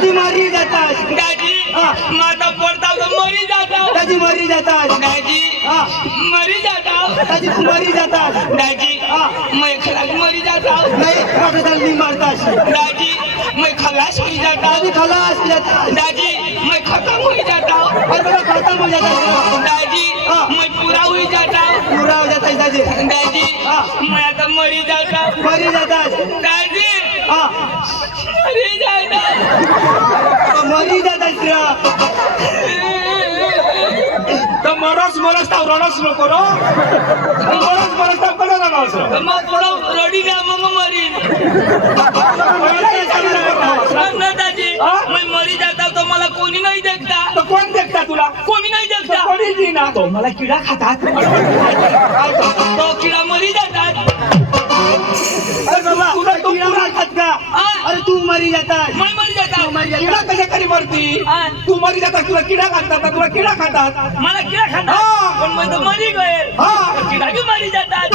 दादी मरी जातात दाजी माता पडता तो मरी जाता दादी मरी जातात दाजी मरी जाता दादी तू मरी जातात दाजी मैं खलास मरी जाता नाही मोठं दादी मरतात दाजी मैं खलास हो जाता दादी खलास हो जातात दाजी मैं खत्म हो जाता अरे बाबा खत्म हो जातात दाजी मैं पूरा हो जाता पूरा हो जाता दादी दाजी मैं आता मरी जाता मरी जातात दाजी मरी जाता मरी जातात तर मरस ताव रडस नको रो मरस ताव कधी रडस मग थोडं रडी द्या मग मरी ना दाजी मैं मरी जाता तो मला कोणी नाही देखता तर कोण देखता तुला कोणी नाही देखता कोणी जी ना तो मला किडा खातात तो किडा मरी जातात अरे बाबा तुला तो किडा पुरा मारतात का अरे तू मरी जातात मैं मरी जाता किडा कशा करी मरती तू मरी जातात तुला किडा खातात तुला किडा खातात मला किडा खाता पण मैं तो मरी गए किडा भी मरी जातात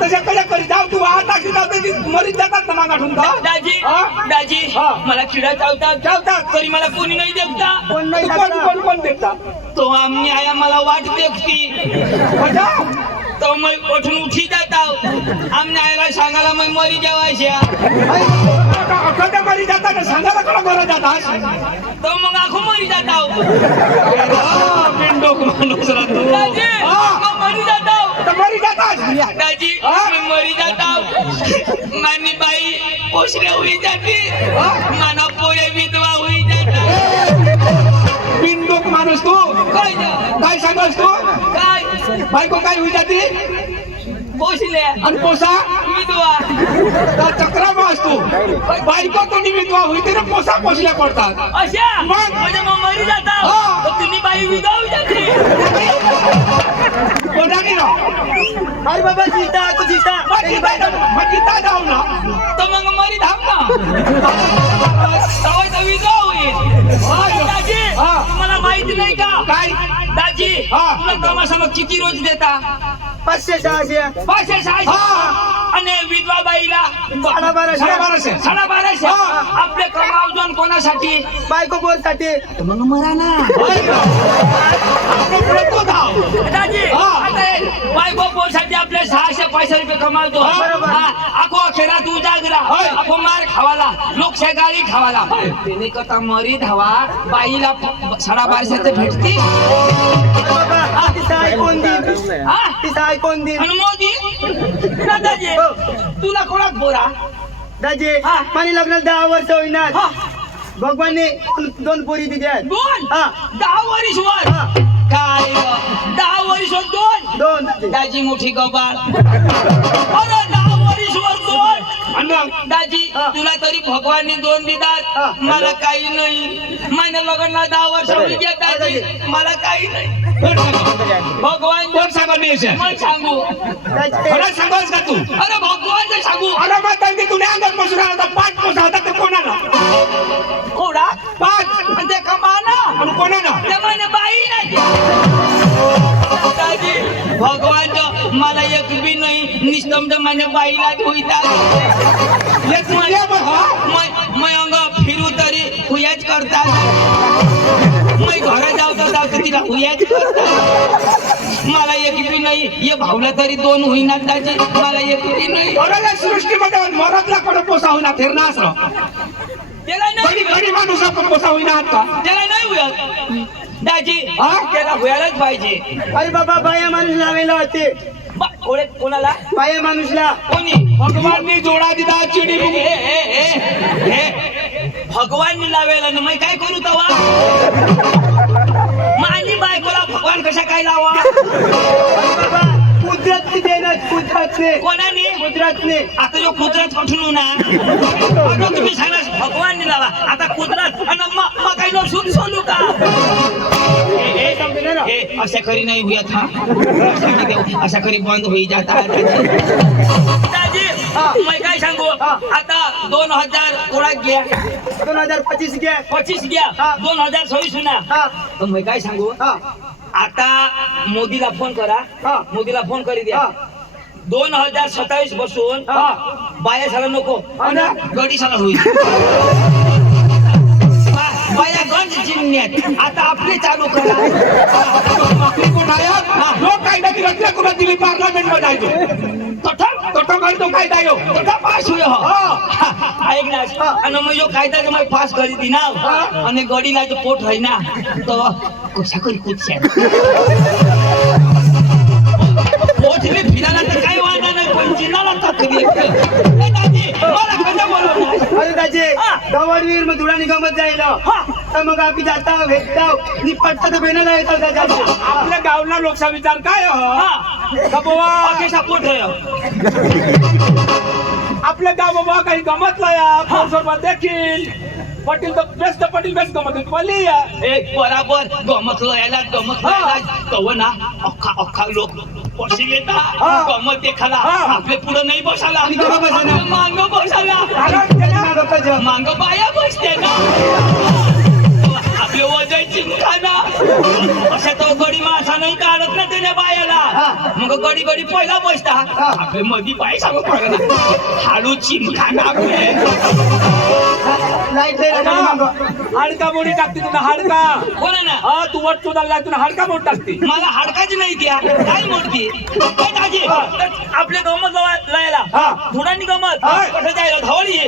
तशा कशा करी जाऊ तू आता की जाऊ त्याची मरी जातात ना मागाठून दाजी दाजी मला किडा चावतात तरी मला कोणी नाही देखता कोण नाही कोण कोण देखता तो आम्ही आया मला वाट देखती तो मैं उठून उठी जाता आमने आयला सांगायला मैं मरी जेवायच्या कधी मरी जातात सांगायला कोणा बरं जातात तो मग आखो मरी जाता पिंडोक माणूस राहतो दाजी मग मरी जाता तर मरी जातात दाजी मैं मरी जाता मानी बाई पोषणे हुई जाती माना पोरे विधवा हुई जाता पिंडोक माणूस तू काय सांगस तू काय बायको काय होई जाते पोषले आणि पोसा विधवा चक्रा मास तू बायको कोणी विधवा होई ते पोसा पोसल्या पडतात अशा मग? म्हणजे मग मरी जाता तर तुम्ही बाई विधवा हुई जाती कोणाने ना अरे बाबा जीता तू जीता मग जाऊ ना तर मग मरी धाम ना तवा तर विधवा होईल दाजी तुम्हाला माहिती नाही का काय दाजी तुला तमाशा मग किती रोज देता 500-600 500 आणि विधवा बाईला 1200 1250 आपले कमावजन कोणासाठी बायको बोलसाठी मग मरा ना दाजी बायको बोलसाठी आपले 600-500 रुपये कमावतो आखो अखेरात उजागरा आखो मार खावाला लोकशाही गाडी खावाला त्याने कथा मरी धावा बाईला 1250 भेटती बाबा तिचा ऐकून दिन तिचा ऐकून दिन आणि मोदी ना दाजी तुला कोणात बोरा दाजी माझ्या लग्नाला 10 वर्ष होईनात भगवानने 2 पोरी दिल्यात दोन 10 वर्ष वर काय 10 वर्ष वर 2 दाजी मोठी गबाळ अरे 10 वर्ष वर 2 दाजी तुला तरी भगवानने 2 दितात मला काही नाही माझ्या लग्नाला 10 वर्ष होई गेली दाजी मला काही नाही भगवान कोण सांगा मी मग सांगू मला सांगास का तू अरे भगवान सांगू अरे मग त्यांनी तुला अंगात बसून आला पाच पोसा होता ते कोणाला कोणा पाच ते कमाना आणि कोणाला ते म्हणे बाई नाही दादी भगवान मला एक बी नाही निस्तम माझ्या बाईला होईतात मैं अंग फिरू तरी हुयाच करतात मैं घर जाऊ तिला हुयाच करतात मला एक बी नाही ये भावला तरी 2 होईना दाजी मला एक बी नाही अरे सृष्टीमध्ये मरतला कडे पोसा होईना फिरणं असं त्याला नाही गडी माणूस पोसा होईना का त्याला नाही हुयात दाजी त्याला हुयालाच पाहिजे अरे बाबा बाया माणूस लावेला होते कोणाला बाया माणूसला कोणी भगवाननी जोडा दिला चिडी भगवाननी लावेला ना मी काय करू तवा माझी बायकोला भगवान कशा काय लावा बाबा कुदरतने देणार कुदरतने कोणाने कुदरतने आता जो कुदरत कुठून ना आता तुम्ही सांगा भगवाननी लावा आता कुदरत आणि मग काही लोक सुन सोलू का अशा करी नाही हुआ था अशा करी बंद होई जाता दादी मैं काय सांगू आता 2000 कोणाक घ्या 2025 घ्या 25 घ्या 2026 ना तर मैं काय सांगू आता मोदीला फोन करा मोदीला फोन करी द्या 2027 पासून बाया झाला नको आणि? गडी झाला होईल बाया गंज जिमण्यात आता आपले चालू करा लोक कायदा दिला कुणा दिली पार्लमेंट मध्ये जायचो तो कायदो कायदा यो पास हुए हो ऐक ना आणि मग यो कायदा जो मैं पास करी दी ना आणि गडीला जो पोट है ना तो कशा करी कुठच्या पोटले फिरायला तर काही वाटा नाही पण जिनाला तकलीफ ए दादी मला कसा बोलवणार अरे दाजी गवडवीर मग धुळा निगमत जाईल तर मग आम्ही जाता भेटता निपटता तर बेनाला येतात दादा आपल्या गावला लोकसा विचार काय हो कसा पोट है आपल्या गाव बाबा काही गमत या फोन देखील पटील तर बेस्ट पटील बेस्ट गमत तुम्हाला या ए बराबर गमत यायला कव ना अख्खा लोक पशी येता गमत देखाला आपले पुढे नाही बसायला आणि गप्पा बसायला. मांग बसायला मांग बाया बसते ना आपले वजय चिंकाना अशा तो गडी माणसा नाही काढत ना त्याच्या बायाला मग गडी गडी पहिला बसता आपले मधी बाई सांगू पडला हाडू चिंकाना आपले लाईट हाडका मोडी टाकते तुला हाडका बोला ना हा तू वट तुला जाय तुला हाडका मोड टाकते मला हाडकाची नाही द्या काय मोडती दाजी आपले गमत लायला थोडानी गमत कुठे जायला धवळी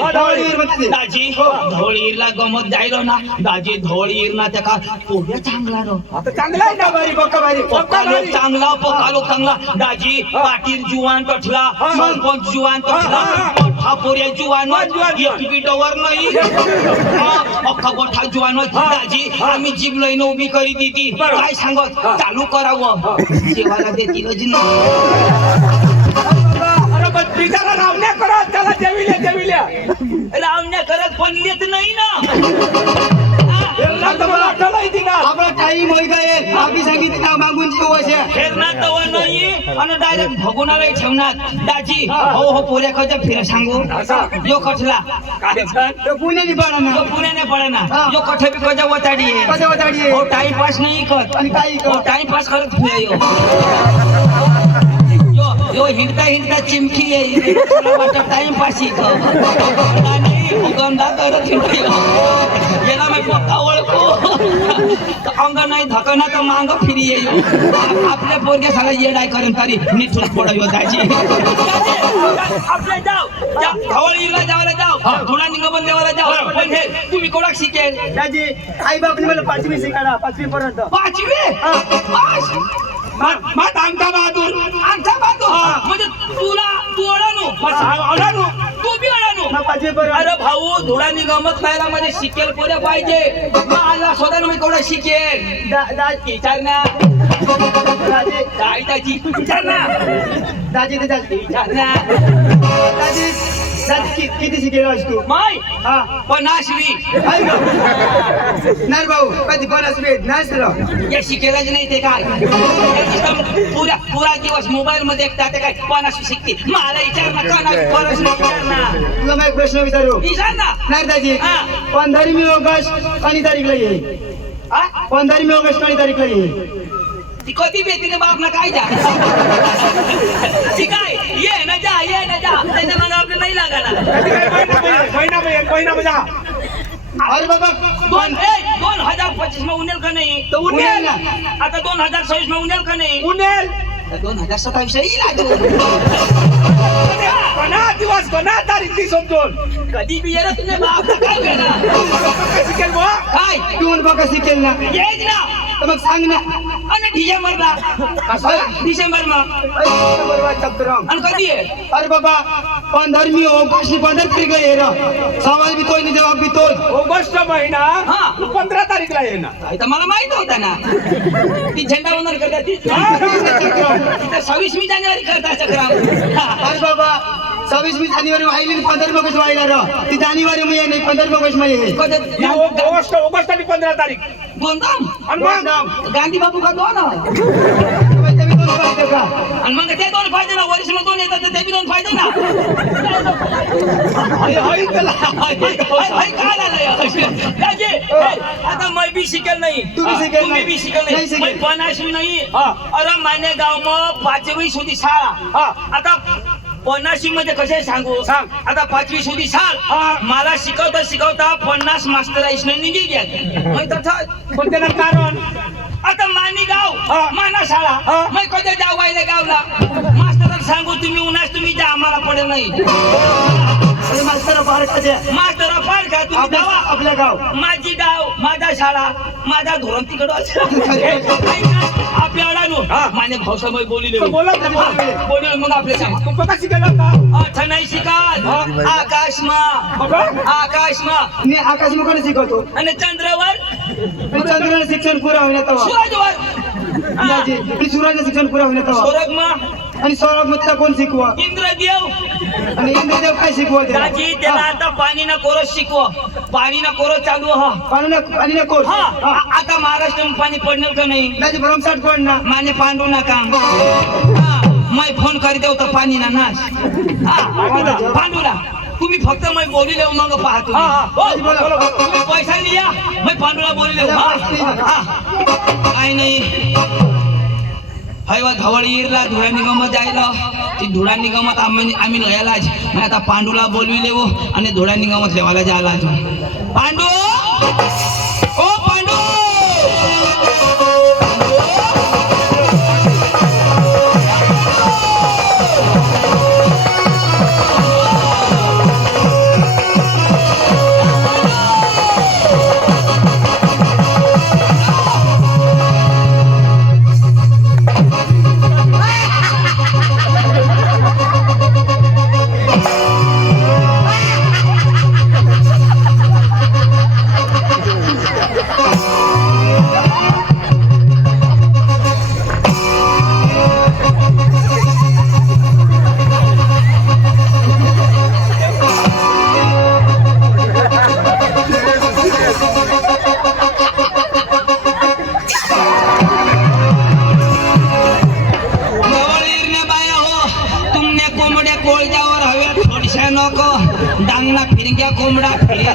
दाजी धवळीला गमत जायलो ना दाजी धवळीर ना त्या पोह्या चांगला रो आता चांगला आहे ना बारी पक्का बारी पक्का लोक चांगला पक्का लोक चांगला दाजी पाटील जुवान टठला सरपंच जुवान टठला मोठा पोऱ्या जुवान एक डवर नाही अख्खा मोठा जुवान दाजी आम्ही जीभ लईन उभी करी ती काय सांगत चालू करावं देवाला देतील अरे पण बिचारा रावण्या करत त्याला जेविल्या लावण्या करत पण येत नाही ना मला आठवलं येते का आपला टाईम होई गए आम्ही सांगितलं ना मागून वर्ष फेरणार तव नाही आणि डायरेक्ट भगुनाला ठेवणार दाजी हो पोऱ्या कशा फिर सांगू यो कठला काय छान तो पुण्याने पडा ना यो पुण्याने पडे ना यो कठे बी कशा वताडी आहे कसं वाटाडी हो टाइमपास नाही करत आणि काही हो टाइमपास करत फिरे यो हिंडता चिमकी आहे वाटत टाइमपास ही गंदा करत याला मी पक्का ओळखू अंग नाही धकना तर मांग फिरी येईल आपल्या पोरगे साला येडाय करून तरी निठून पडायो दाजी आपले जाऊ धवळीला जावायला जाऊ थोडा निगमन देवाला जाऊ पण हे तुम्ही कोणाक शिकेल दाजी आई बापने मला 5वी शिकायला 5वी पर्यंत 5वी मत आमचा बहादूर म्हणजे तू अडाणू तू बी अडाणू मग 5वी पर्यंत अरे भाऊ धुळा निगमत खायला मध्ये शिकेल पोरे पाहिजे मला स्वतः मी कोणा शिकेल विचार ना दाजी काय त्याची विचार ना दाजी ते दाजी विचार ना दाजी दाजी किती शिकेल तू माय हा पनाश्री नाही भाऊ कधी 50 वेळ नाही या शिकेलाच नाही ते काय पुरा दिवस मोबाईल मध्ये एकटा ते काय पनाश्री शिकते मला विचार ना पनाश्री विचार ना तुला माझा प्रश्न विचारू विचार ना नाही दाजी हा. 15 ऑगस्ट आणि तारीखला येईल हा? 15 ऑगस्ट आणि तारीखला येईल ती कधी बेतीने बाप ना काय जा ती काय ये ना जा त्याच्या मग आपलं नाही लागणार महिना बजा अरे बाबा 2025 में उन्हेल का नाही तो उन्हेल आता 2026 में उन्हेल का नाही उन्हेल 2027 येईल अजून कोणा दिवस कोणा तारीख ती समजून कधी बी येणार तुझे बाप काय करणार शिकेल बुवा काय तू बघा शिकेल ना येच ना तर मग सांग ना आणि डिसेंबर मा चक्रम आणि कधी आहे अरे बाबा 15 ऑगस्ट नि 15 तारीख आहे रे सवाल भी तोय नि जवाब भी तोय ऑगस्ट महिना हा. 15 तारीखला आहे ना काय तर मला माहित होता ना ती झेंडा वंदन करतात ती 26 जानेवारी करता चक्राम अरे बाबा 26 जानेवारी वाहिली 15 ऑगस्ट वाहिला रे ती जानेवारी मध्ये नाही 15 ऑगस्ट मध्ये ऑगस्ट आणि 15 तारीख दोन दाम आणि मग गांधी बाबू का दोन का आणि मग ते दोन फायदे ना वरिष्ठ दोन येतात तर ते बी दोन फायदे ना काय झालं दाजी आता मैं भी शिकेल नाही तुम्ही शिकेल तुम्ही नाही. बी शिकेल नाही नाही शिकेल. मैं पणाशी नाही हा. अरे माने गाव मग 5वी सुधी शाळा हा. आता पन्नाशी मध्ये कसे सांगू सांग. आता 5वी सुधी शाळ हा. मला शिकवता शिकवता 50 मास्टर इसने निघी गेले मग तसं पण त्याला कारण आता मानी गाव हा. माना शाळा हा. मग कधी जाऊ वायले गावला मास्तर सांगू तुम्ही उन्हाच तुम्ही जा आम्हाला पडेल नाही अरे मास्तर फार कसे मास्तर फार का तुम्ही जावा आपल्या गाव माझी गाव माझा शाळा माझा धोरण तिकडं आपल्या अडाणू हा. माने भाऊसाहेब बोलिले तो बोला ना, बोलिले मग आपल्या सांगा तू कसा शिकायला का अर्थ नाही शिकाल आकाशमा आकाशमा मी आकाश मुखाने शिकवतो आणि चंद्रावर मी चंद्राने शिक्षण पुरा होण्यात हवा सूरजवर मी सूर्याने शिक्षण पुरा होण्यात हवा स्वर्गमा आणि सौरभ मधला कोण शिकवा इंद्रदेव आणि इंद्रदेव काय शिकवा दाजी त्याला आता पाणी ना कोरस शिकव पाणी ना कोरस चालू हा पाणी कोण हा आता महाराष्ट्र पाणी पडणार का नाही त्याची भरमसाठ कोण ना माने पांडू नका मैं फोन करीत होतो पाणी ना नाश पांडूला तुम्ही फक्त मैं बोली लेऊ मग पाहतो हा, हा. हो, बोला. तुम्ही पैसा लिया मैं पांडूला बोली लेऊ काय नाही हयवा धवळ इरला धुळा निगमत जायला ती धुळा निगमत आम्ही लयालाच मी आता पांडूला बोलवी लेऊ आणि धुळा निगमत लेवाला जायला पांडू ओ पांडू डांगना फिरग्या कोंबडा फिरेला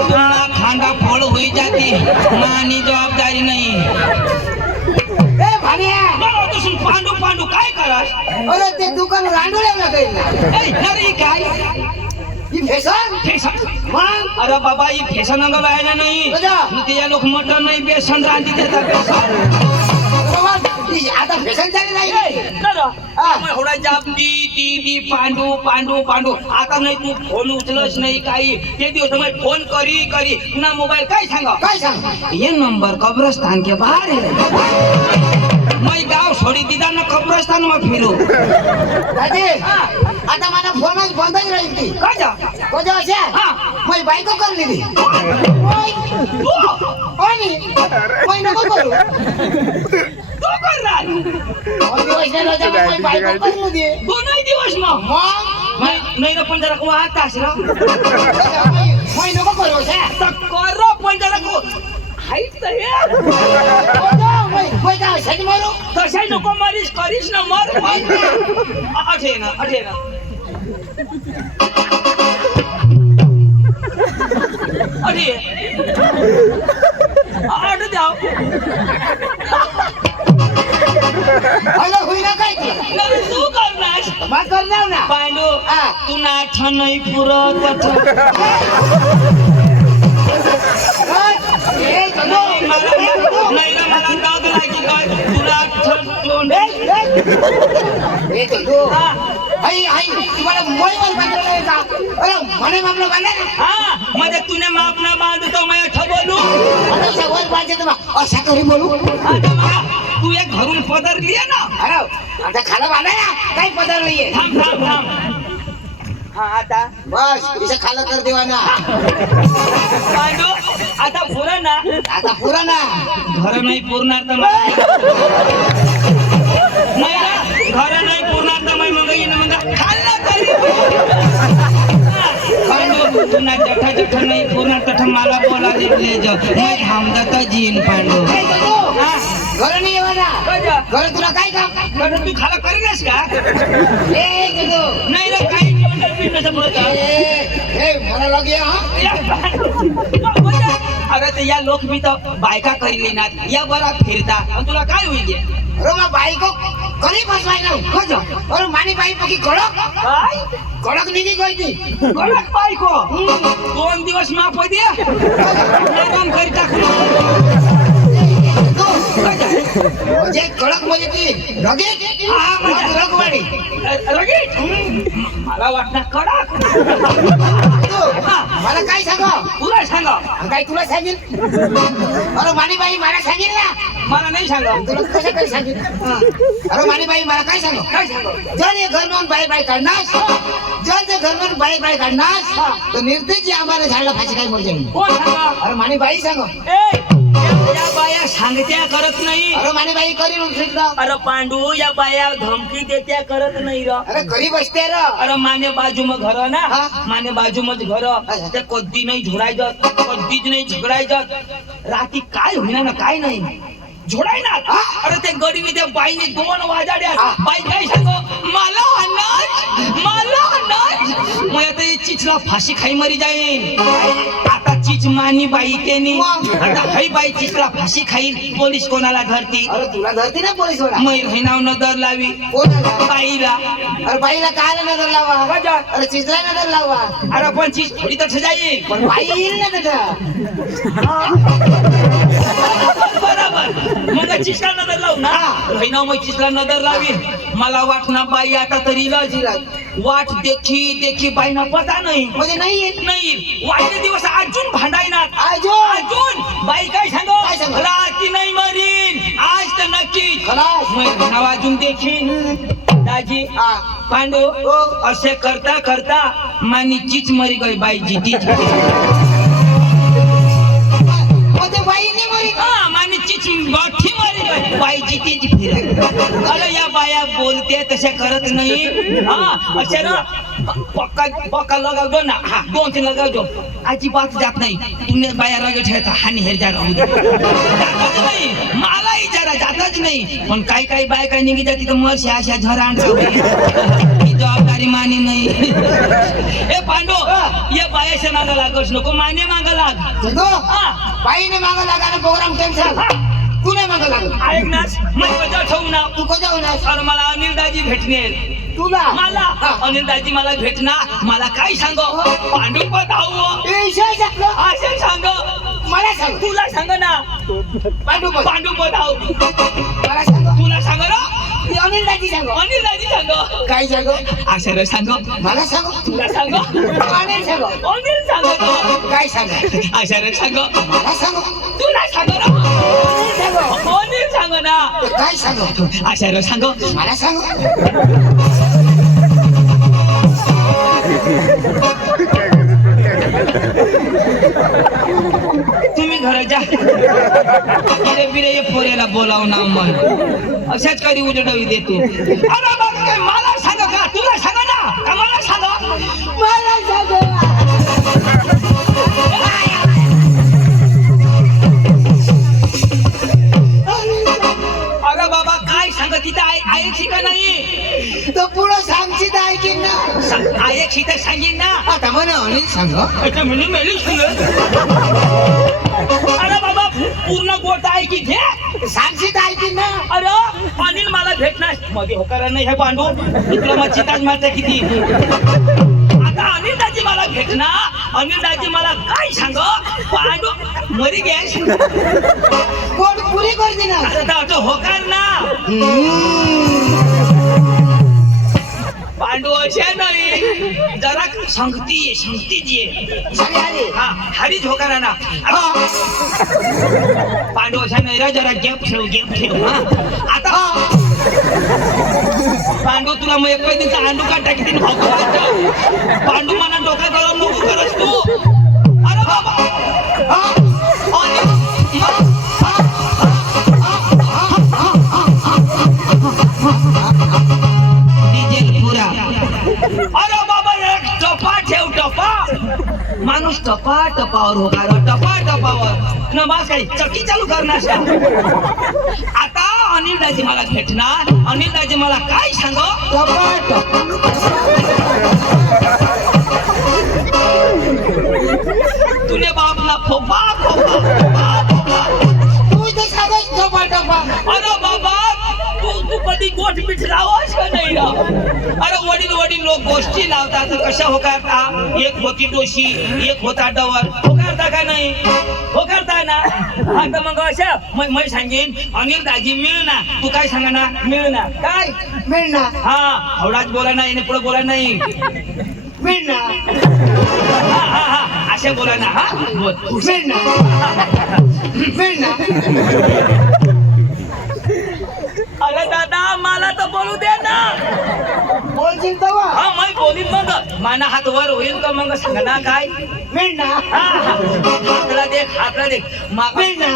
पुन्हा खांदा फोड होई जाते मानी जबाबदारी नाही पांडू पांडू काय करास अरे ते दुकान रांडोळ्याला गेलं अरे काय ही फॅशन फेसन मग अरे बाबा ही फेसन अंग राहिला नाही कजा? ते लोक मटन नाही बेसन रांधी देतात बेसन आता फॅशन झाली नाही एवढा जाप ती पांडू पांडू पांडू आता नाही तू फोन उचलच नाही काही ते दिवस मैं फोन करी ना मोबाईल काय सांगा काय सांग ये नंबर कब्रस्तान के बाहर है मैं गाव छोड़ी दीदा ना कब्रस्तान में फिरू राजे आता मला फोनच बंदच राहील की कजा कोजा असे हा. मी बायको करलेली आणि मी नको करू तो करणार दिवस नाही राजा मी बायको करलो दे दोनही दिवस मग मग नाही ना पण जरा को आतास ना मी नको करू असे करो पण जरा को हाईट तर मी काय सच मारू तशा नको मारीस करीस ना मर अठे ना अरे आठ जाओ हॅलो होईना काय ते नाही तू करणार मग करणार ना पांडू हा. तू नाठ नाही पुरत ए चलो नाही ना मला दाग लागी काय तुला ठोंड ए चलो आई तुम्हाला मोबाईल बांधला आहे का अरे मने मामला बांधा ना हा म्हणजे तूने माप ना बांधतो मैं ठबोलू आता सवाल बांधते तुम्हा अशा करी बोलू आता मला तू एक घरून पदर लिया ना अरे आता खाला बांधा ना काही पदार नाहीये थांब हा आता बस तिचं खाला कर देवा ना पांडू आता पुरा ना आता पुरा ना घर नाही पुरणार तर नाही ना घर नाही पुरणार तर मग येईन मग खाल्ला तरी पांडू तुला जठ नाही पुरणार तर मला बोला ले जा मैं थांबता जीन पांडू ए चलो हा घर नाही येवा ना कजा घर तुला काय काम कजा तू खाला करेलस का ए तुझं नाही रे काही जेवण पीठ नसं बोलत ए मला लगे हा अरे ते या लोक मी तर बायका करीली ना या बरा फिरता पण तुला काय होईल अरे मग बाईको कधी फसवाय ना कजा अरे मानी बाई पकी कडक काय कडक निघी गई ती कडक बायको 2 दिवस माफ दे काम करी टाकू म्हणजे कडक म्हणजे ती रगेट रगवाडी लगेच मला वाटणार कडक मला काय सांग तुला सांगा काय तुला सांगेल अरे मानी बाई मला सांगेल ना मला नाही सांगा तुला कसं काय सांगेल अरे मानी बाई मला काय सांग काय सांगा जर ये घर म्हणून बाई काढणार जर ते घर म्हणून बाई काढणार तर निर्देश आम्हाला झाडला फाशी काय मर जाईल कोण सांगा अरे मानी बाई सांग या बाया सांगत्या करत नाही अरे मानी बाई करी अरे पांडू या बाया धमकी देत्या करत नाही र अरे घरी बसते र अरे माने बाजू में घर ना हा. माने बाजू में घर ते कधी नाही झोडायचं कधीच नाही झगडायचं राती काय होईना ना काय नाही झोडाय ना अरे ते गडीने त्या बाईने 2 वाजाड्या बाई काय सांगो मला मग आता चिचला फाशी खाई मरी जाईल आता चिच मानी बाई केनी आता हई बाई चिचला फाशी खाईल पोलीस कोणाला धरती अरे तुला धरती ना पोलीस वाला मैर नाव नजर लावी कोणाला बाईला अरे बाईला काय नजर लावा कजा अरे चिजला नजर लावा अरे पण चीज थोडी तर जाईल पण बाई येईल ना त्याच्या बरोबर मग चिसला नजर लावू ना बहिणा मग चिसला नजर लावी मला वाटणार बाई आता तरी वाट देखी बाईना पता नाही म्हणजे नाही येईल नाही वाईट दिवस अजून भांडायनात अजून बाई काय सांगो काय सांगो? राती नाही मरीन आज तर नक्की खलास. मग नाव अजून देखीन दाजी हा. पांडू हो. असे करता करता मानी चीच मरी गई बाई जीती म्हणजे बाईने मरी हा मानी चीच गाठी मरी गई बाई जीतीची फिर अरे या बाया बोलते तसे करत नाही हा असे ना पक्का लगावतो ना हा 2-3 लगावतो अजिबात जात नाही तुम्ही बाया रगे ठेवता हानी हेर जा राहू जातच नाही मलाही जरा जातच नाही पण काही बाय काय निघी जाती तर मग अशा झराण ही जबाबदारी मानी नाही ए पांडू ये बायाच्या मागा लागच नको माने मागा लाग बाईने मागा लागा ना प्रोग्राम कॅन्सल तू नाही मागा लागत ऐक ना मग कजा ठेवू ना तू कधी होणार अरे मला अनिल दाजी भेटणे तुला मला अनिल दाजी मला भेटणार मला काय सांग पांडू पदाव असं सांग मला सांग तुला सांग ना पांडू पांडू पदाव मला सांग तुला सांग ना अनिल दाजी सांग अनिल दाजी सांग काय सांग असं सांग मला सांग तुला सांग अनिल सांग अनिल सांग काय सांग असं सांग मला सांग तुला सांग ना अनिल सांग अनिल सांग ना काय सांग असं सांग मला सांग तुम्ही घर जा बिरे बिरे पोरेला बोलाव ना मग अशाच कधी उजडवी देतो अरे बाबा काय मला सांग का तुला सांग ना का मला सांग मला सांग अरे बाबा काय सांग तिथं ऐकशी का नाही तो पुढं सांगची तर ऐकीन ना ऐकशी तर सांगेन ना आता म्हणा अनिल सांग अच्छा म्हणजे मेली अरे बाबा पूर्ण गोष्ट ऐकी घे सांगची तर ऐकीन ना अरे अनिल मला भेटणार मध्ये होकार नाही हे पांडू तुला मच्छी ताज मारते किती आता अनिल दाजी मला भेटणार अनिल दाजी मला काय सांग पांडू मरी गॅस कोण पुरी करते ना आता होकार ना पांडू अशा नाही जरा संगती जी सगळे आले हा हरीच होकार ना पांडू अशा नाही रा जरा गेप ठेव हा आता पांडू तुला मग एक दिवसा अंडू का टाकतील पांडू मला डोका गरम नको करस तू अरे बाबा डिझेल पुरा अरे बाबा एक टपा ठेव टपा माणूस टपा टपावर होकार टपा टपावर न बस काही चक्की चालू करणार आता अनिल दाजी मला भेटणार अनिल दाजी मला काय सांगो तुने बापला फोपा फोपा तू इथे सांगच टपा टपा. अरे बाबा तू कधी गोठ पीठ लावस का नाही राव अरे वडील लोक गोष्टी लावतात कशा होकारता एक होती डोशी एक होता डवर होकारता का नाही होकारता ना आता मग अशा मी सांगेन अनिल दाजी मिळ ना तू काय सांगा ना मिळ ना काय मिळ ना हा हवडाच बोला ना याने पुढे बोला नाही मिळ ना हा असे बोला ना हा बोल मिळ ना मिळ ना. अरे दादा मला तर बोलू दे ना बोलशील तेव्हा हा मी बोलीन मग माना हात वर होईल का मग सांग ना काय मिळ ना हातला देख मिळ ना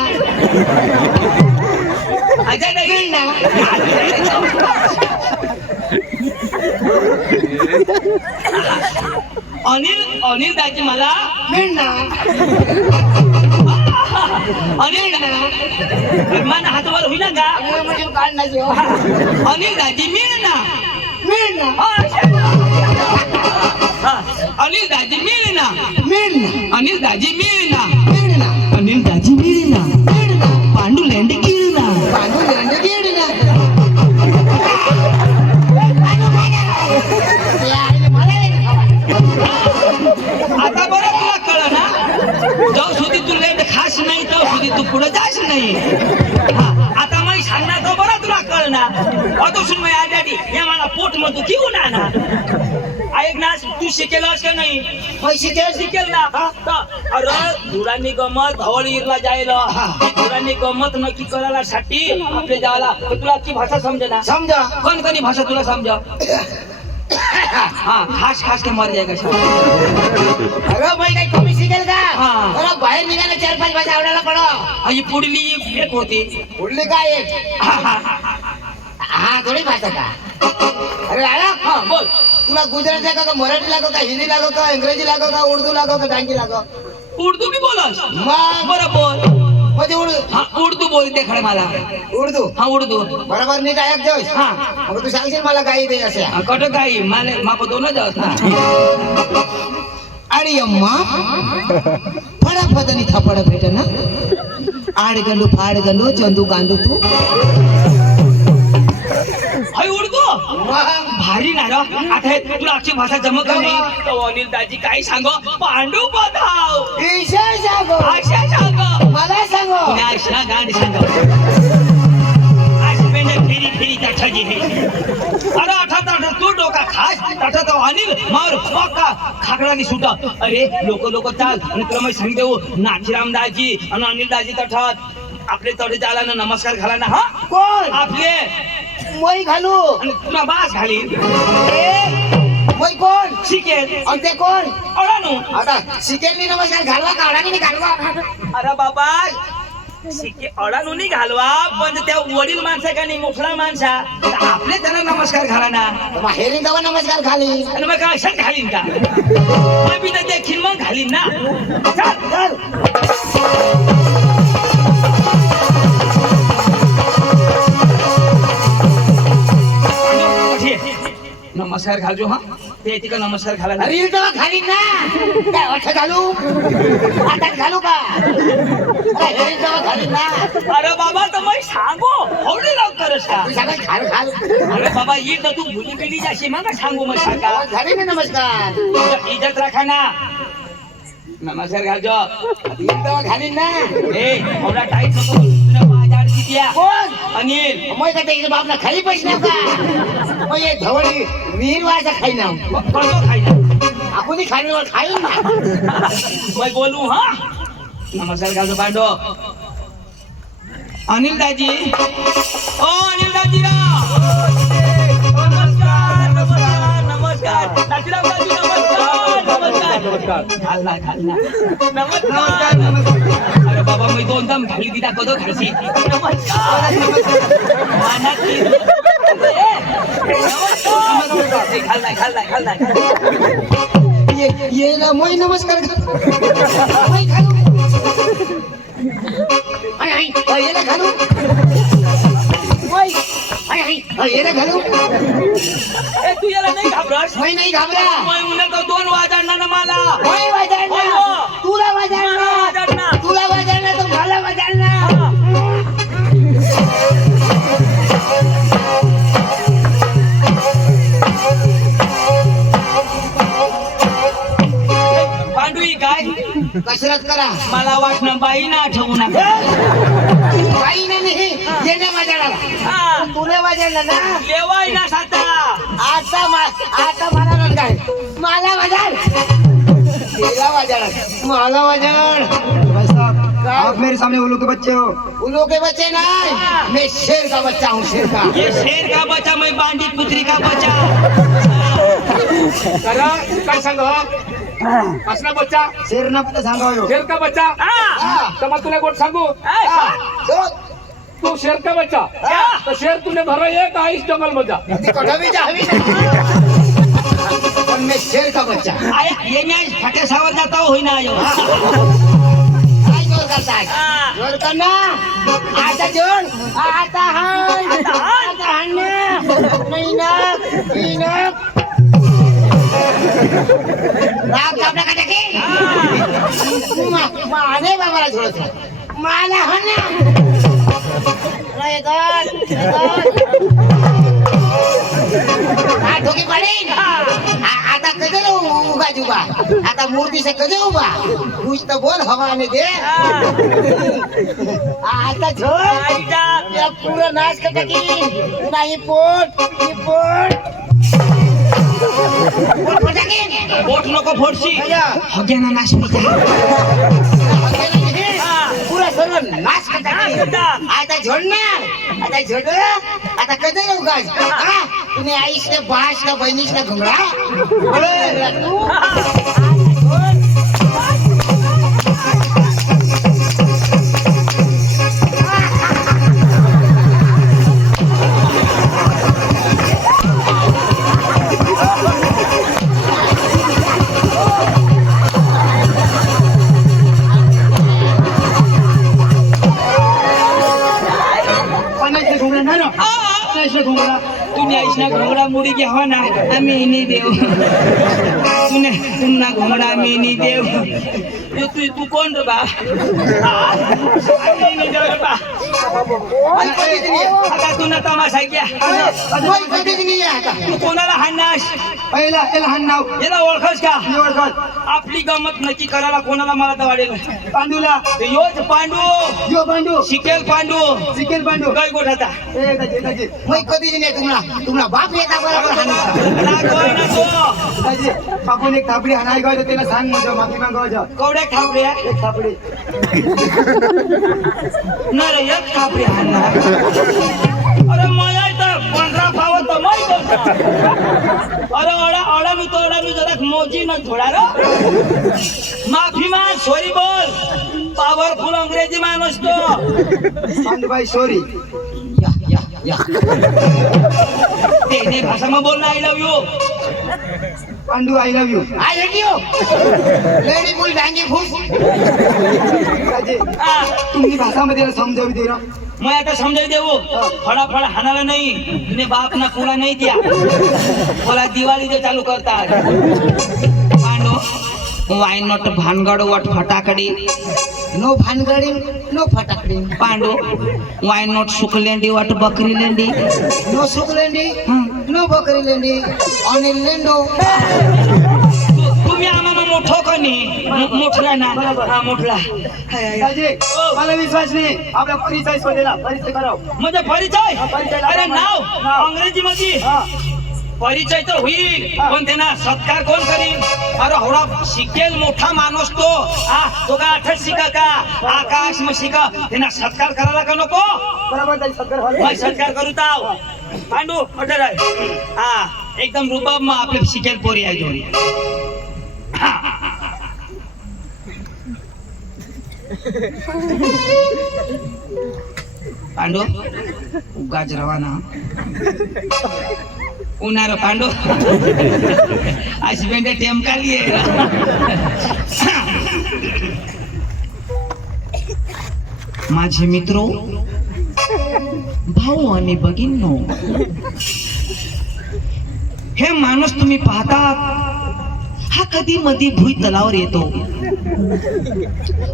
अजय नाही मिळ ना. अनिल दाजी मला मिळ ना अनिल मन हातवर होईल का म्हणजे काढण्याची अनिल दाजी मिळ ना मिळ ना अनिल दाजी मिळ ना मिळ ना अनिल दाजी मिळ ना मिळ ना अनिल दाजी मिळ ना मिळ ना पांडू लेंड गिळ ना पांडू लेंड गिळ ना. आता बरं तुला कळ ना जाऊ सुधी तू लेंड खास नाही तर सुधी तू पुढे जायच नाही आता मी सांगणार तो बरं तुला कळ ना अतो सुन मी आजादी या मला पोट मग तू घेऊन आणा ऐक ना तू शिकेलस का नाही पैसे शिकेल ना अरे धुरांनी गमत धवळीरला जायला धुरांनी गमत नक्की करायला साठी आपले जायला तुला की भाषा समजे ना समजा कोणकोणी भाषा तुला समजा हाँ खास के मर जाएगा अरे भाई काही कमी शिकेल का हा. अरे बाहेर निघायला 4-5 भाषा आवडायला पडो. ये पुढली एक होती उरली काय एक हा थोडी भाषा का अरे आला हाँ बोल तुला गुजराती लागो का मराठी लागो का हिंदी लागो का इंग्रजी लागो का उर्दू लागो का डांगी लागो उर्दू भी बोलस मग बरं बोल मध्ये उर्दू हाँ उर्दू बोल दे खडे मला उर्दू हाँ उर्दू बरोबर नीट ऐक जोश हा. मग तू सांगशील मला काही दे असे कट काही माले माप दोन जावस ना अरे अम्मा फडा पदनी थपड भेट ना आडगंडू फाडगंडू चंदू गांडू तू हाय उर्दू भारी ना रा आता हे तुला आजची भाषा जमत नाही तो अनिल दाजी काय सांगो पांडू बधाव ईशा सांगो आशा सांगो मला सांगो पुन्हा आशा गांड सांगो आज पेंडे फेरी ताठाजी हे अरे आठा तू डोका खास ताठा तो अनिल मार पक्का खाकडानी सुटा अरे लोक चाल आणि तुला मी सांगते हो नाथीराम दाजी आणि अनिल दाजी तठात आपले तडे चाला ना नमस्कार घाला ना हा कोण आपले moi घालू आणि तुला बास घाली moi कोण शिकेल आणि ते कोण अडानू आता शिकेलनी नमस्कार घालवा का अडाणी घालवा अरे बाबा शिके अडानू नाही घालवा पण त्या वडील माणसा का नाही मोठला माणसा आपले त्यांना नमस्कार घाला ना हेरी दवा नमस्कार खाली आणि मग काय अशाच घालीन का मग मी तर देखील मग घालीन ना चल चल नमस्कार घालजो हा ते का नमस्कार घाला ना अरे दवा खाली ना काय वाट घालू आता घालू का अरे हेरी दवा खाली ना अरे बाबा तर मग सांगू हवडी लाव करस का तू सांगा खाल खाल अरे बाबा ये तर तू भुली गेली जाशी मग सांगू मग सांगा झाली ना नमस्कार इज्जत राखा ना नमस्कार घालजो दवा खाली ना ए एवढा टाईट नको तुला 5000 किती आहे कोण अनिल moi का ते बापला खाली पैसे ना का moi ये धवळी वीर वाजा खाई ना कसं खायला आपण खाण्यावर खाईल ना मैं बोलू हा नमस्कार घालजो पांडो अनिल दाजी ओ अनिल दाजी रा नमस्कार नाथीराम दाजी नमस्कार नमस्कार अरे बाबा मी दोन दम घाली दिला कदो घालशी नमस्कार ये ये ना मोय नमस्कार मोय घालू ये ना घालू मोय ये ना घालू ए तू याला नाही घाबरस मोय नाही घाबरा मग उन्हा तर 2 वाजणार ना मला मोय वाजणार तुला वाजणार तुला वाजणार तर मला वाजणार पांडू ही काय कसरत करा मला वाटणं बाई ना आठवू नका काही नाही येणे वाजणार तुला वाजणार ना लेवाय ना साता आता मला रंग आहे मला वाजणार तेरा वाजणार मला वाजणार भाई साहब आप मेरे सामने उल्लू के बच्चे हो उल्लू के बच्चे नहीं मैं शेर का बच्चा हूँ शेर का ये शेर का बच्चा मैं बांडी पुत्री का बच्चा करा काय सांग कसला बच्चा शेर ना पता सांगा हो शेर का बच्चा तर मग तुला गोट सांगू चलो तू शेर का बच्चा तो शेर तूने भरा ये का इस जंगल में जा ती कटावी जावी पण मैं शेर का बच्चा ये मैं फटे सावर जाता होई ना आयो काय जोर करता है जोर करना आता जोर आता हाण नहीं ना राम कापला का टाके माने बाबाला झोडत मला हाण ठोकी पडेल आता कधी उगा जुबा आता मूर्ती से कधी उभा कुछ तो बोल हवाने दे आता झोड या पूरा नाश कर टाकी नाही पोट बोट नको फोडशी हग्याना नाश पूरा सर्व नाश कर टाकी आता झोडणार आता कधी उगा तुम्ही आईस ने बास ना बहिणीस ना घुमरा तुम्ही आईशना घोंगडा मुडी घ्यावा ना आम्ही नाही देऊ पुन्हा घोंगडा आम्ही नाही देऊ तू कोण रे बा आता तू ना तमाशा घ्या तू कोणाला हाणनास पहिला याला हाण नाव याला ओळखस का मी ओळखत आपली गमत नक्की करायला कोणाला मला तर वाढेल पांडूला योच पांडू यो पांडू शिकेल पांडू चिकन पांडू काय गोठाता ए गजे मैं कधी नाही तुम्हाला बाप येता बरोबर रागवाय ना तो गजे आपण एक थापडी हाणाय गाव त्याला सांग म्हणजे माफी मागावं कवड्या खापड्या एक थापडी न रे एक खापडी हाणणार अरे माया तर 15 पावत तर माई बोलतो अरे ओडा मी जरा मोजी न थोडा रे माफी माग सॉरी बोल पावरफुल अंग्रेजी माणूस तो पांडूबाई सॉरी तेने भाषा में बोलना I love you Pandu I love you I hate you lady फुल डांगी फूस गजे तुम्ही भाषामध्ये समजावी दे ना मैं आता समझाई देवो फटाफट हाणाला नहीं इन्हें बाप ना पूरा नहीं दिया बोला दिवाली जो चालू करता है पांडो वाई नॉट भानगड वट फटाकडी नो भानगडी नो फटाकडी पांडो वाई नॉट सुकलेंडी वट बकरी लेंडी नो सुकलेंडी नो बकरी लेंडी अनिल लेंडो तुम्ही आम्हाला मोठो कनी मोठला ना हा मोठला गजे मला विश्वास नाही आपला परिचय शोधेला परिचय कराव म्हणजे परिचय अरे नाव अंग्रेजी मध्ये परिचय तर होईल पण त्यांना सत्कार कोण करील अरे होडा शिकेल मोठा माणूस तो का आठच शिका का आकाश में शिका त्यांना सत्कार करायला का नको बरोबर ताई सत्कार व्हायला मैं सत्कार करू ताव पांडू अटर हा एकदम रुबाब में आपले शिकेल पोरी आहे दोन्ही पांडू गाज रवाना उन्हार पांडू अशी बेंडे टेमकाली माझे मित्र भाऊ आणि भगिनींनो, हे माणूस तुम्ही पाहता हा कधी मधी भुई तलावर येतो,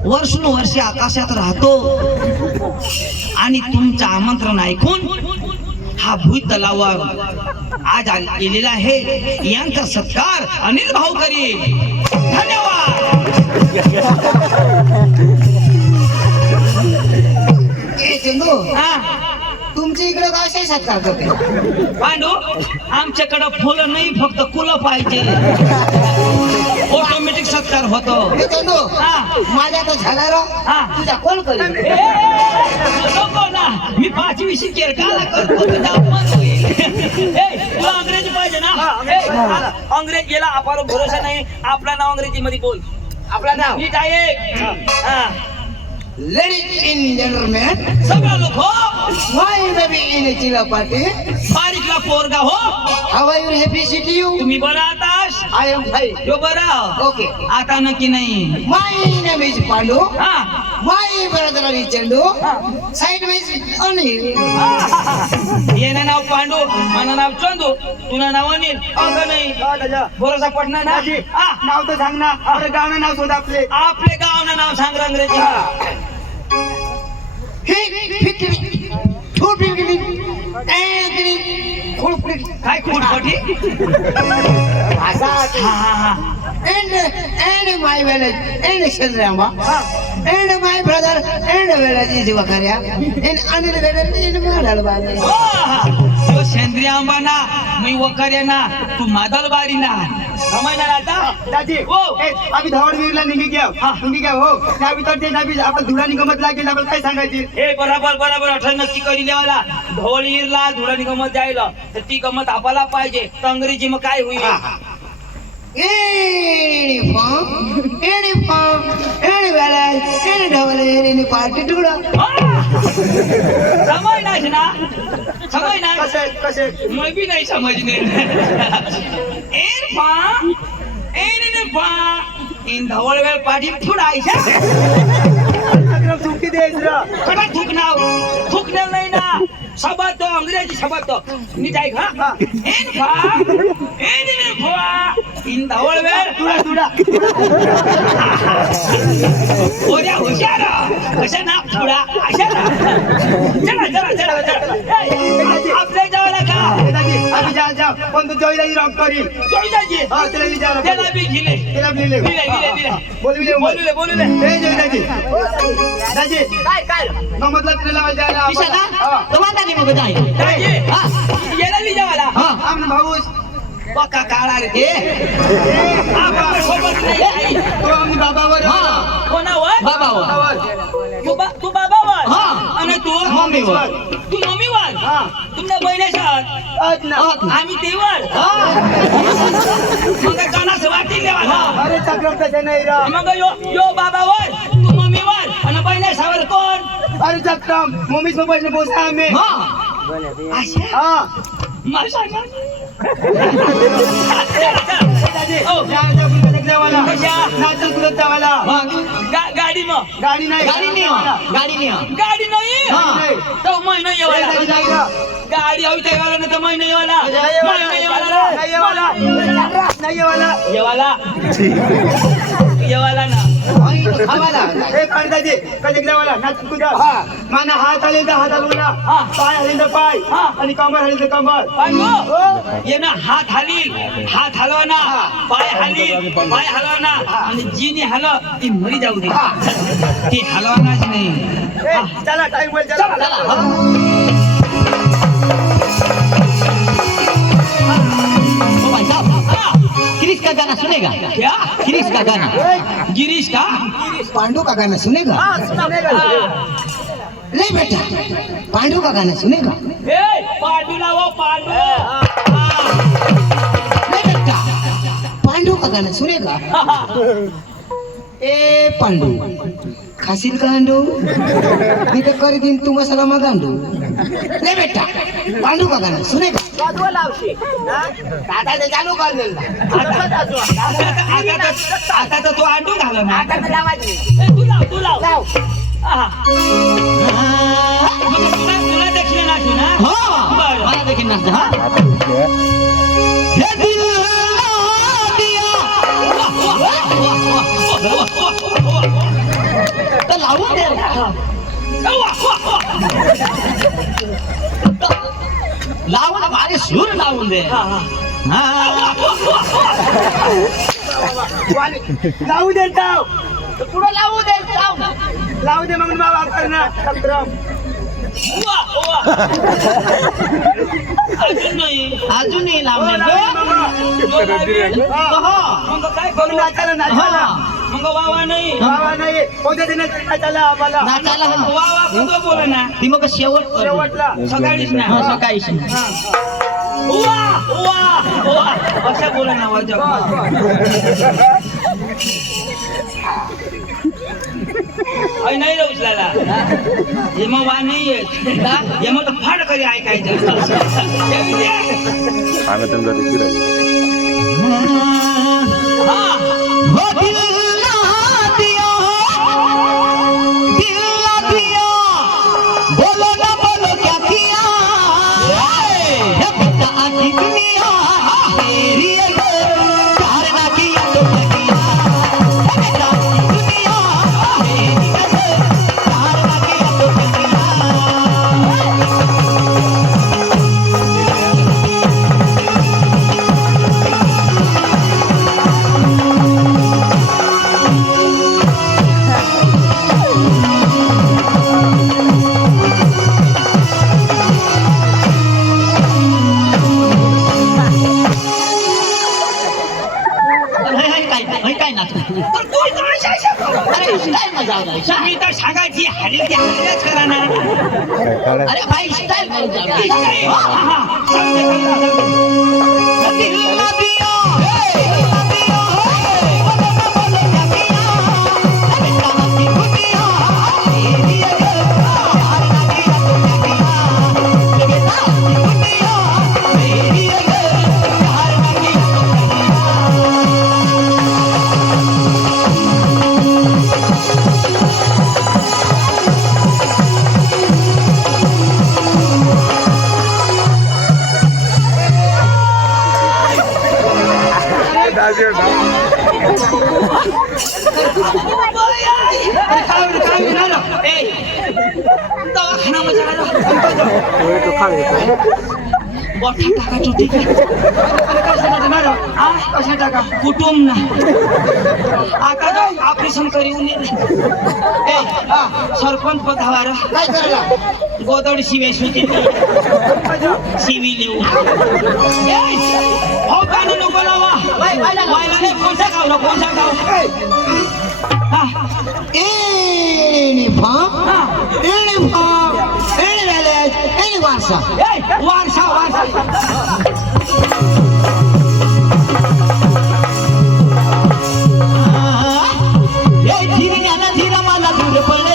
वर्षानुवर्षे आकाशात राहतो आणि तुमचं आमंत्रण ऐकून हा भुई तलावावर आज आलेला आहे. यांचा सत्कार अनिल भाऊ करी. धन्यवाद. ए चंदू, हा तुमच्या इकडे काय सत्कार करते? पांडू, आमच्याकडं फुलं नाही, फक्त कुलं पाहिजे. ऑटोमॅटिक सत्कार होतो. ए चंदू, हा. माझ्या तर झाला रा, हा. तुझा कोण करेल? नको ना, मी 5वी शिकेल काला करतो तुझा अपमान होईल. तुला अंग्रेजी पाहिजे ना? अंग्रेज गेला आपण भरोसा नाही. आपलं नाव अंग्रेजी मध्ये बोल. आपलं नाव नीट आहे. हा. लेडीज इन जेंटलमॅन, सगळं लोक हो. माय बेबी इन चिला पार्टी, बारीकला पोरगा हो. How are you, happy city you? तुम्ही बरं आतास? I am fine. यो बरा ओके. आता नक्की नाही. माय नेम इज पांडू, हा. My brother is Chandu, side is Anil. येणं नाव पांडू, माझं नाव चंदू, तुझं नाव अनिल. असं नाही भरोसा पडणार ना. हा. नाव तर सांग ना, आपलं गाणं नाव शोध आपले. आपले गावनं नाव सांग अंग्रेजी. काय खुटपटी? and my village and Chandrama and my brother and village is Vakaria and Anil village is Madalbari. तो सेंद्रिय आंबा ना, मी वकार्या ना, तू मादलबारी ना. समजणार आता? दाजी हो. आम्ही धावडवीरला निघी घ्या. निघी घ्या हो. त्याभितर ते नाबी आपण धुळा निगमत लागेल, आपल्याला काय सांगायची? हे बरोबर बरोबर अठरा नक्की करी देवाला. ढोळीरला धुळा निगमत जायला तर ती गमत आपल्याला पाहिजे. तर अंग्रेजी मग काय होईल? Any farm, any village, any double any party to समज नाही ना, समज नाही. कसे कसे मैं भी नहीं समझने. इन धवल वेळ पाठी फुडायच्या. चुकी द्यायचं. खरं थुकणार नाही ना. शब्द तो अंग्रेजी शब्द तो नीट ऐक. हा. इन धवल वेळ तुडा ओऱ्या हुशार कशा ना थोडा अशा चला आपल्या जावला का? दाजी आम्ही जा पण तो जॉईला रॉक करील. जोईदाजी हा त्याला विचारा. त्याला बी घिले त्याला लिहिले बोलविले हे जॉई दाजी. दाजी काय गमतला फिरायला जायला विशाला हा. तुम्हाला नाही मग जाय दाजी याला ली जावाला. आमना भाऊस पक्का काळा रे ते. आपण सोबत नाही. तो आम्ही बाबावर कोणावर? बाबावर. तू बाबावर आणि तू मम्मीवर. तू मम्मीवर. हा. तुमच्या बहिणीवर आज ना. आम्ही तेवर मग कानास वाटी देवाला. अरे चक्रम तसे नाही रा. मग यो बाबावर तू मम्मीवर आणि बहिणीवर कोण? अरे चक्रम मम्मीच मग पैसे पोचता आम्ही. अशा हा माशा गाडी मग गाडी नाही गाडी नाही तो महिना येवाला. गाडी हवी येवाला ना तर महिना येवाला. येवाला ना. माना हात आले तर हात हलवला, पाय हलेल तर पाय आणि कमर हलेल तर कमर. ये ना हात हलवा ना, पाय हलवा ना आणि जीने हलव ती मरी जाऊ दे. ती हलवणाच नाही. चला टाइम वेळ चला. गिरीश का गाना सुनेगा क्या? गिरीश का गाना. गिरीश का पांडू का गाना सुनेगा? ले बेटा, पांडू का गाना सुनेगा? पांडू ना वो पांडू. ले बेटा, पांडू का गाना सुनेगा? ए पांडू, खाशील का अंडू? मी तर कर दिन तू मसाला मग अंडू. ले बेटा, पांडू का गाना सुनेगा? वाजवा लावशी दादा ते चालू कर दिलं आता तर तो आंडून घाला ना आता तर लावायची तू लाव लाव तुला देखील नाचू ना बरं मला देखील नाचते हा तर लावून दे लावून भारी सूर लावून दे लावू दे टाव पुढं लावू दे लाव लावू दे मग बाबा करणार सत्रम अजून नाही अजूनही लावून दे मग काय करू नाचायला नाचायला मग वावा नाही बाबा नाही कोणत्या दिनात नाचायला आम्हाला नाचायला वावा कसं बोला ना ती मग शेवट शेवटला सकाळीच ना सकाळी उवा उवा उवा असं बोला ना वाजव अय नाही रे उचलायला हे मग वा नाही येत हे मग फाड करी ऐकायचं बोलो ना बोलो क्या किया बेटा आखी दुनिया तेरी प्यार ना किया तो क्या किया बेटा आखी दुनिया तेरी प्यार ना किया तो क्या किया काय नाच अरे स्टाईल मजा मी तर सांगायची हरी ती हल्ल्याच करा ना अरे भाई स्टाईल मजा दवाखाना मजा मोठा टाका चुटी कशा टाका कुटुंब ना आता ऑपरेशन करून सरपंच पदावर काय करायला गोदड शिवे शिवी लिहू हो का नको लावा कोणता गाव कोणता गाव वारसा वारसा वारसा धीरा मला दूर पडे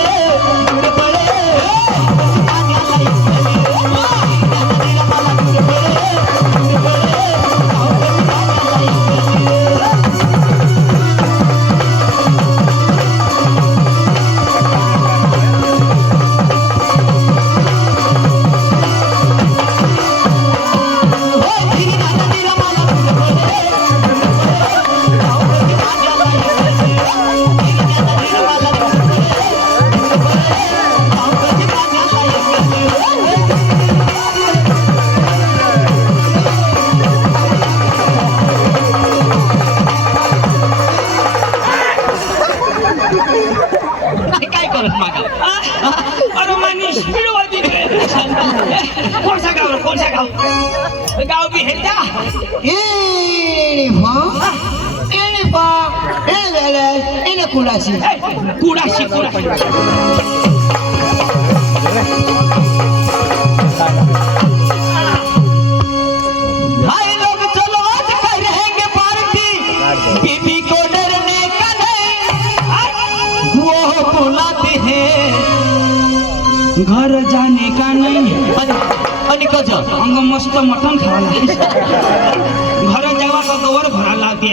काय करत मागा अरे मनीष पिढवादी कोणसा गाव गाव बी हे का कुणाशी कुडाशी भाई लोग चलो आज करेंगे पार्टी बीबी को डरने का नहीं वो बुलाते हैं घर जाने का नहीं आणि कच अंग मस्त मटण खावाला घर जेव्हा का गवर भरायला लावते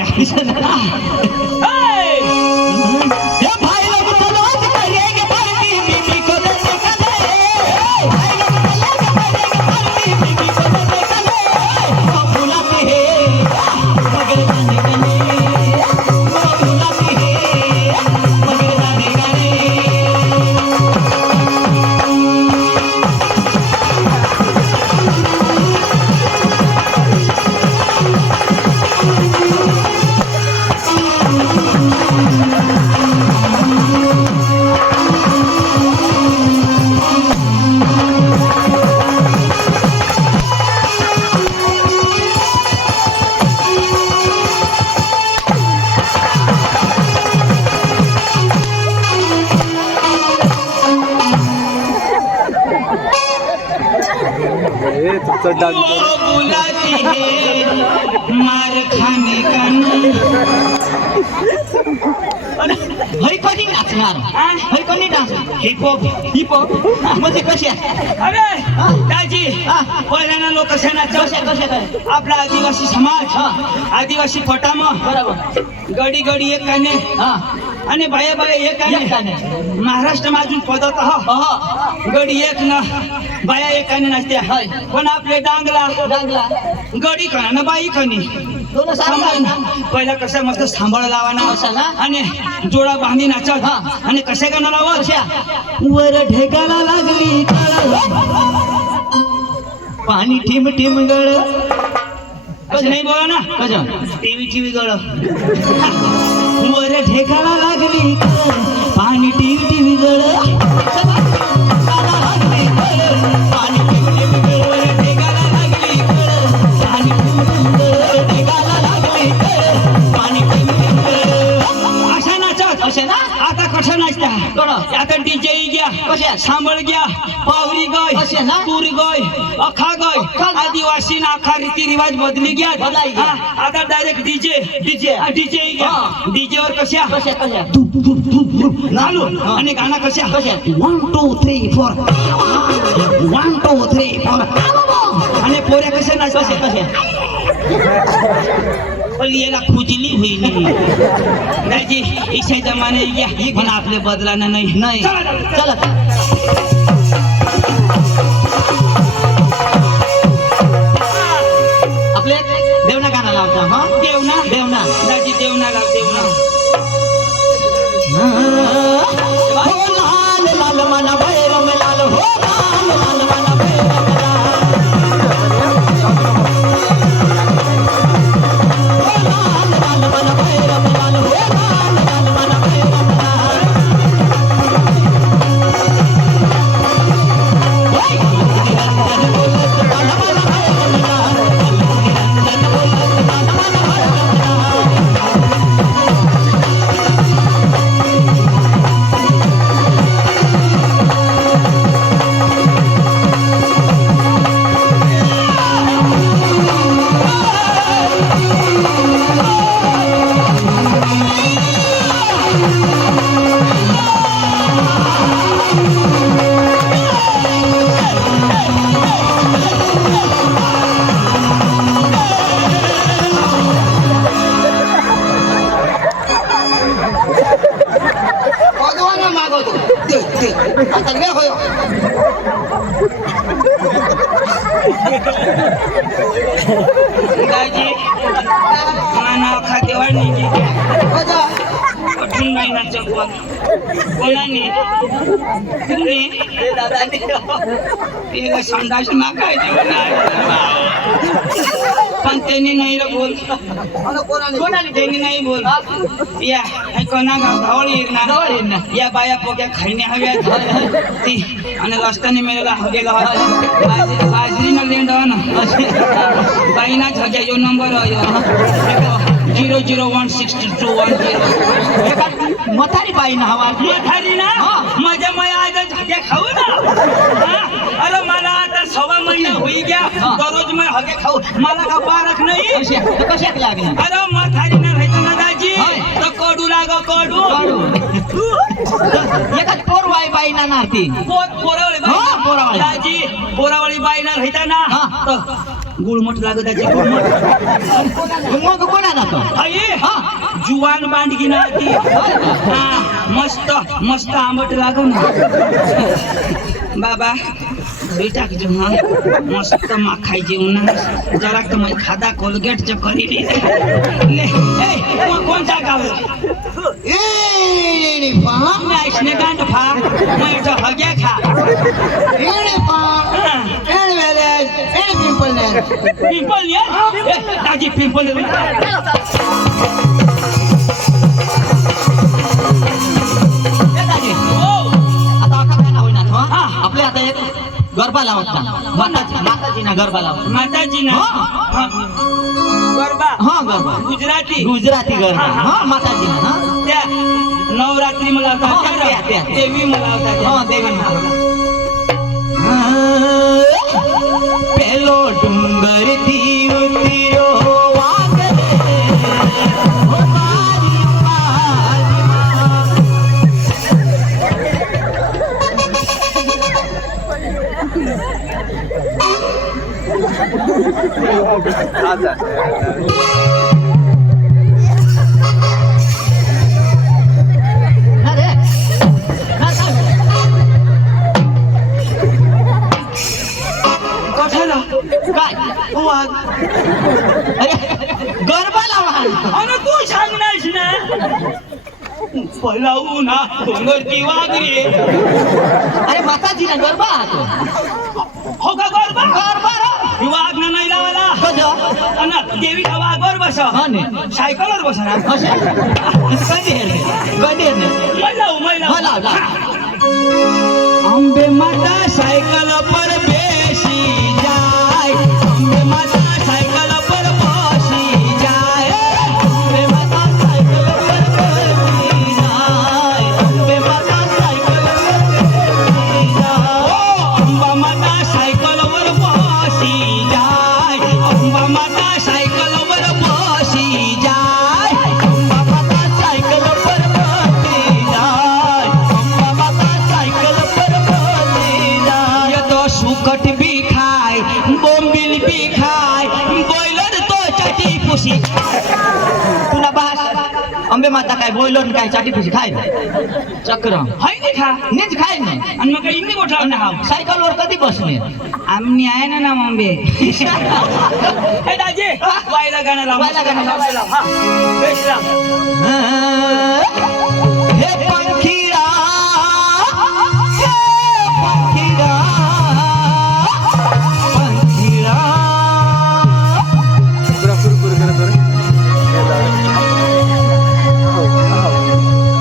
हे भाई लोग तलाश करेंगे पार्टी बीबी को देने का दे भाई लोग तलाश करेंगे पार्टी बीबी को देने का दे वो बुलाती है मगर जाने का नहीं वो बुलाती है मगर जाने का नहीं वो बुलाती है मार खाने का नहीं हई कधी नाचणार हई कधी डान्स हिपहॉप हिपहॉप म्हणजे कशी आहे अरे दाजी पहिल्याना लोक कसे नाचत कशा काय आपला आदिवासी समाज आदिवासी पटाम बरोबर गडी गडी एक काने हा आणि बाया बाया एक एक काने काने. महाराष्ट्र अजून पदत गडी एक ना बाया एक काने नाचत्या होय. पण आपले डांगला डांगला गडी कणा ना बाई कणी दोन सांभाळ ना पहिला कसं मस्त सांभाळ लावाना असं ना? आणि जोडा बांधी नाचत हा. आणि कशा गाणं लावत कशा वर ढेकाला लागली काळ पाणी ठिम ठिम गळ असं नाही बोला ना कसं टीव्ही गळ वर ढेकाला लागली काळ पाणी टिव टिव गळ पाणी टिव टिव गळ वर ढेकाला लागली काळ पाणी टिव टिव गळ ढेकाला लागली काळ पाणी टिव टिव गळ अशा नाचत अशा ना आता कसं नाचता कोण? आता डीजे घ्या कशा? सांभळ घ्या पावरी अशा गाय ना? तूर गाय अखा गाय अख्खा गाय. आदिवासी ना अखा रीती रिवाज बदली घ्या बदलाई घ्या. आता डायरेक्ट डीजे डीजे. डीजे घ्या हा. डीजे वर कशा कशा कशा चालू आणि गाणं कशा कशा 1 2 3 4 1 2 3 4 आणि पोऱ्या कशा कशा नाचतात कशा पण याला खुजली होईल दाजी इशा जमाने घ्या पण आपले बदलाना नाही नाही चला आपले देवना गाणं लावता हा देवना देवना दाजी देवना लाव देवना हो लाल लाल मन भैरम लाल हो लाल लाल मन भैरम लाल हो लाल लाल मन भैरम लाल हो लाल लाल मन भैरम लाल होय निरंजन बोलत मन मन भैरम लाल निरंजन बोलत मन मन भैरम लाल भगवान मागवतो दे दे आता वे होय दाजी माना खातेवाड नाही बजा कठून महिन्याचं कोण कोणाने तुम्ही दादाने ते संडास मागायचे पण त्यांनी नाही रे बोल मला कोणाने कोणाने त्यांनी नाही बोल या हे कोणा गाव धावळ येणार या बाया पोक्या खायने हव्यात ती आणि रस्त्याने मेलेला हगेला बाजरीनं लेंड ना बाईना झग्या यो नंबर 0016210 मथारी बाई ना हवा म्हातारी ना माझ्या माया आज झग्या खाऊ ना अरे मला आता 6 महिना होई गया दररोज मैं हगे खाऊ मला का बारक नाही कशात लागणार अरे म्हातारी ना राहायचं ना दाजी होय. तर कडू लाग कडू एकाच पोर वाय पोरावळी बाई ना नारती पोरावळी हो, पोरावळी. दाजी पोरावळी बाई ना राहता ना हा. तर गुळमट लागत त्याचे गुळमट मग कोणा ना तो आई जुवान बांडगी ना ती हा मस्त मस्त आंबट लागून बाबा घरी टाकजो हा मस्त माखाई जेवण जरा तर मग खादा कोलगेट च करी ले कोणता गाव एणे पा नाईसने गांड फा मैं तो हगे खा एणे पा एणे वेले एणे पिंपल ने पिंपल ये दाजी पिंपल आता काय ना होईना तो आपले आता एक गरबा लावत ना माताजी ना गरबा लावत माताजी ना गरबा हा गरबा गुजराती गुजराती गरबा हा माताजी ना त्या नवरात्री मला हो, त्या. देवी मला हा देवी पेलो डुंगर ती उतिरो वागले हो मारी ना रे ना सांग कशाला काय वाघ अरे गरबा लावा अन तू सांगणारस ना पलाऊ ना डोंगरची वाघरी अरे माताजी ना गरबा तो हो का गरबा गरबा रे वाघ ना नाही लावायला कधी अन देवीला वाघवर बस हा ने सायकलवर बस ना असे कधी मैलाऊ हा लाव अंबे माता सायकल पर बेसी जाय अंबे माता सायकल पर बसी जाय अंबे माता सायकल पर बसी जाय अंबे माता सायकल पर बसी जाय अंबा माता सायकल वर बसी जाय अंबा माता सायकल वर बसी जाय अंबा माता सायकल पर बसी जाय अंबा माता सायकल पर बसी जाय ये तो सुकट भी खाय बोंबिल भी खाय बॉयलर तो चाटी पुसी तुला बास अंबे माता काय बोललो काय चाटी पिशी खाय चक्र हाय नाही खा नीच खाय ना आणि मग काही मोठा ना सायकल वर कधी बसले आम्ही आहे ना मम्मी हे दाजी वायला गाणं लाव वायला गाणं लाव. हा बेस लाव. हे पंखीरा हे पंखीरा पंखीरा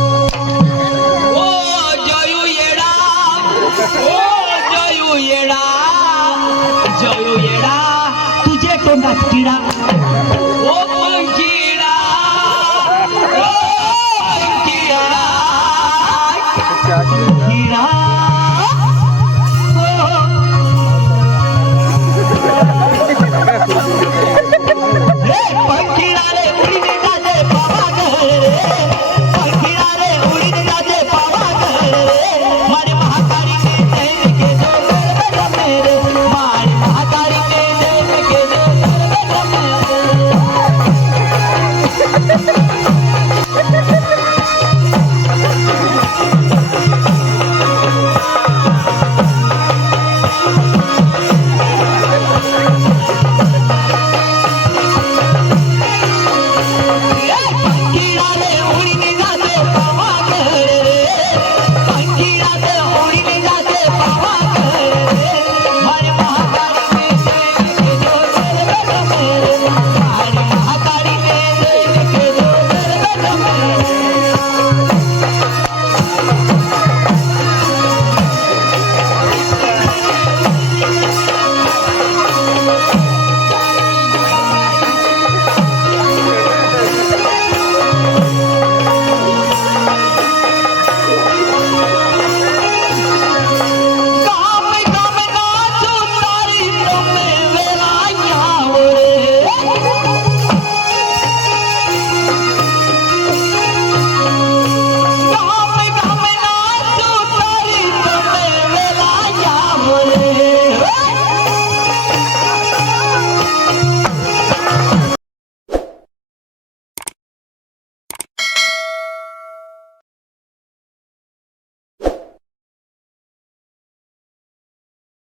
ओ जयू येडा ओ जयू येडा जयू येडा तुझे तोंडात किडा ओ पंखीडा ओ पंखीडा किडा